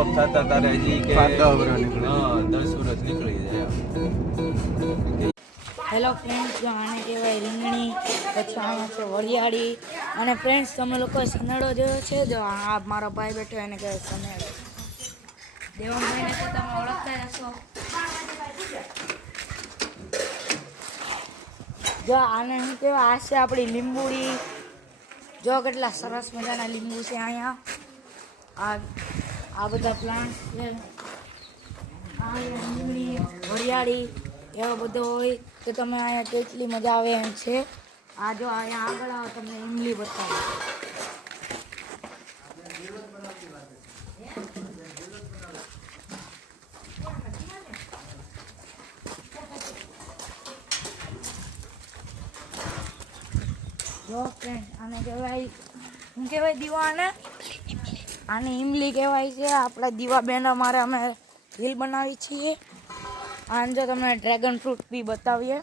Develop થતા તારે હજી કે 10 વર્ષ નીકળી હા 10 વર્ષ નીકળી જાય. હેલો ફ્રેન્ડ્સ, જો આને કહેવાય રીંગણી, પછી આમાં છે વરિયાળી. અને ફ્રેન્ડ્સ, તમે લોકો સનેડો જોયો છે? જો આ મારો ભાઈ બેઠો એને કહેવાય સનેડો. દેવનભાઈને તો તમે ઓળખતા હશો. જો આને શું કહેવાય, આ છે આપણી લીંબુડી. જો કેટલા સરસ મજાના લીંબુ છે અહીંયા. આ બધા પ્લાન્ટ છે. આ લીંબડી, વરિયાળી એવો બધો હોય તો તમે અહીંયા કેટલી મજા આવે એમ છે. આ જો અહીંયા આગળ આવો તમને ઇમલી બતાવો. જો ફ્રેન્ડ, આને કહેવાય શું કહેવાય દીવાને? આને ઇમલી કહેવાય છે. આપણા દીવા બેન અમારે અમે રીલ બનાવી છીએ. આને જો તમને ડ્રેગન ફ્રૂટ બી બતાવીએ.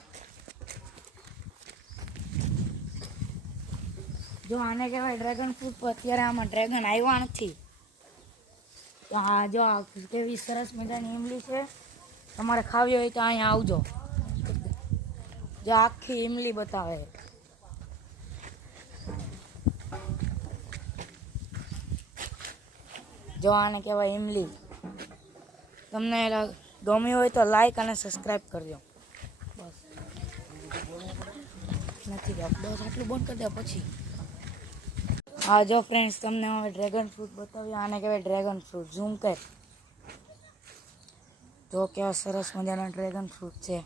જો આને કહેવાય ડ્રેગન ફ્રૂટ, પર અત્યારે આમાં ડ્રેગન આવ્યા નથી. તો આ જો આ કેવી સરસ મજાની ઇમલી છે. તમારે ખાવી હોય તો અહીંયા આવજો. જો આખી ઇમલી બતાવે. જો આને કહેવાય ઇમલી. તમને ગમ્યું હોય તો લાઈક અને સબસ્ક્રાઈબ કરજો. બસ નથી બસ આટલું બંધ કરી દે પછી. હા જો ફ્રેન્ડ્સ, તમને હવે ડ્રેગન ફ્રૂટ બતાવ્યું. આને કહેવાય ડ્રેગન ફ્રૂટ. ઝૂમ કર. જો કેવા સરસ મજાના ડ્રેગન ફ્રૂટ છે.